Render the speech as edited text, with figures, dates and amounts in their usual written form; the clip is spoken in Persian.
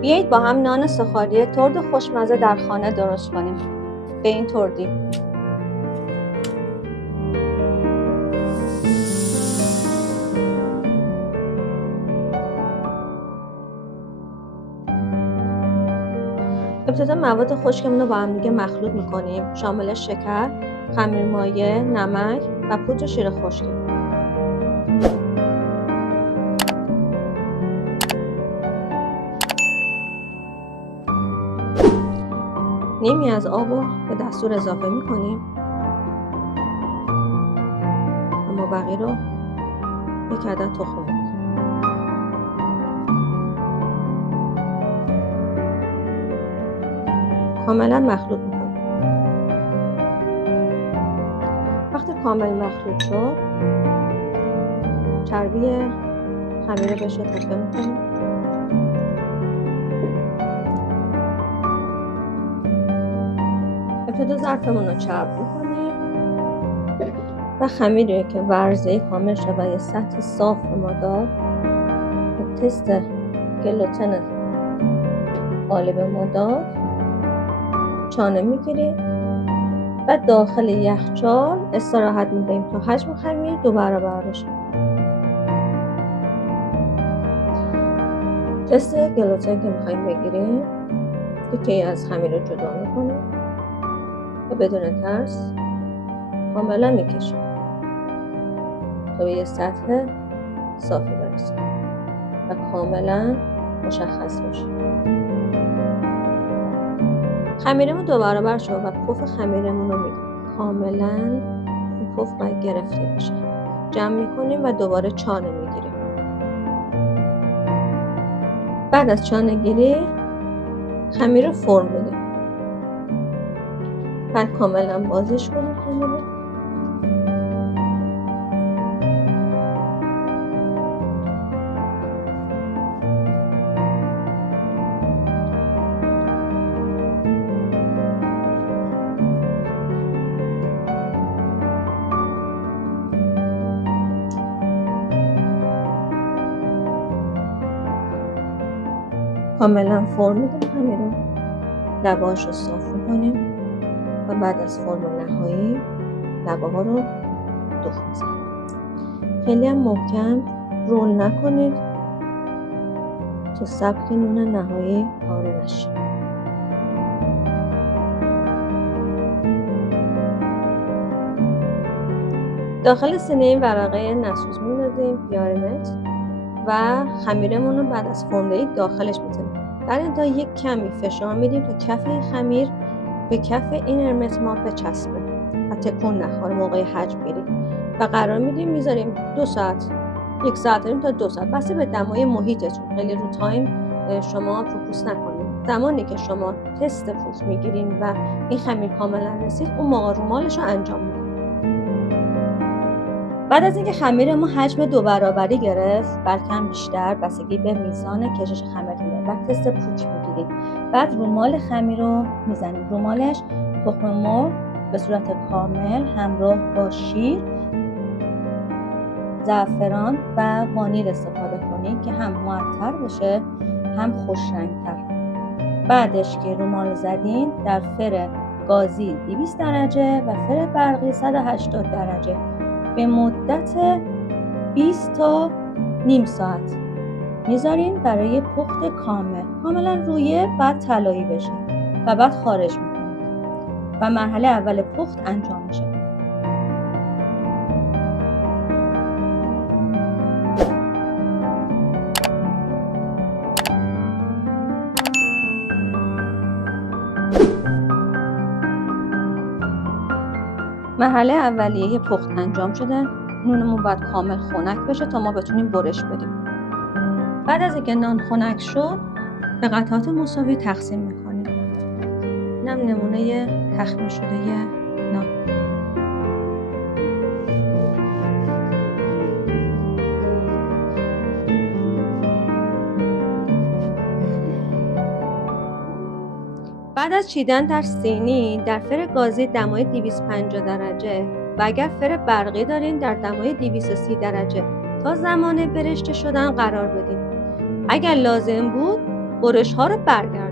بیایید با هم نان سوخالی ترد خوشمزه در خانه درست کنیم. به این تردی ابتدا مواد خشکمون رو با هم دیگه مخلوط میکنیم، شامل شکر، خمیر مایع، نمک و پودر شیر خشک. نیمی از آب رو به دستور اضافه میکنیم و مابقی رو یک عدد تخم مرغ. کاملا مخلوط میکنیم. وقتی کامل مخلوط شد، چربی خمیر رو بهش اضافه میکنیم. ابتدا ظرفمون رو چرب میکنیم و خمیری که ورزه‌ای کامل شد و یه سطح صاف ما داد و تست گلوتن عالی به ما داد، چانه میگیریم و داخل یخچال استراحت میدیم تا حجم خمیر 2 برابر بشه. تست گلوتن که میخوایم بگیریم، تیکه‌ای از خمیر رو جدا میکنیم و بدون ترس کاملا میکشیم تا به یه سطح صافی برسیم و کاملا مشخص بشه. خمیرمون 2 برابر شد و پف خمیرمون رو میدیم. کاملا این پف باید گرفته بشه. جمع میکنیم و دوباره چانه میگیریم. بعد از چانه گیری خمیر رو فرم میدیم. بعد کاملا بازش کنیم خمیر رو. کاملا فرم میدیم خمیر رو. لبه‌هاش رو صاف میکنیم و بعد از فرم نهایی لبه‌ها رو دوخت میزنیم. خیلی هم محکم رول نکنید تا سبک نون نهایی پاره نشه. داخل سینه ورقه نسوز میندازیم یا متر و خمیرمون رو بعد از فرم‌دهی داخلش می‌ذاریم. در انتها یک کمی فشار میدیم تا کف این خمیر به کف این هرمس ما بچسبه و تکون نخوره موقع حجم گیری و قرار میدیم میذاریم 2 ساعت، 1 ساعت تا 2 ساعت بسته به دمای محیطتون. خیلی رو تایم شما فوکوس نکنید. زمانی که شما تست پوست میگیرین و این خمیر کاملا رسید، اون موقع رومالش رو انجام میدید. بعد از اینکه خمیر ما حجم 2 برابری گرفت، بلکه هم بیشتر، بستگی به میزان کشش خمیرتون داره، بعد تست پوچ میگیرید. بعد رومال خمیر رو میزنید. رومالش تخم مرغ به صورت کامل همراه با شیر، زعفران و وانیل استفاده کنید که هم معطر بشه هم خوش رنگتر. بعدش که رومال زدین، در فر گازی 200 درجه و فر برقی 180 درجه به مدت 20 تا نیم ساعت میذارین برای پخت کامل. کاملا رویه بعد طلایی بشه و بعد خارج میکنید و مرحله اول پخت انجام میشه. مرحله اولیه پخت انجام شده. نونمون باید کامل خنک بشه تا ما بتونیم برش بدیم. بعد از اینکه نان خنک شد، به قطعات مساوی تقسیم میکنیم. اینم نمونه تخمیر شده نان. بعد از چیدن در سینی، در فر گازی دمای 250 درجه و اگر فر برقی دارین در دمای 230 درجه تا زمان برشته شدن قرار بدیم. اگر لازم بود غرش ها رو برگردونیم.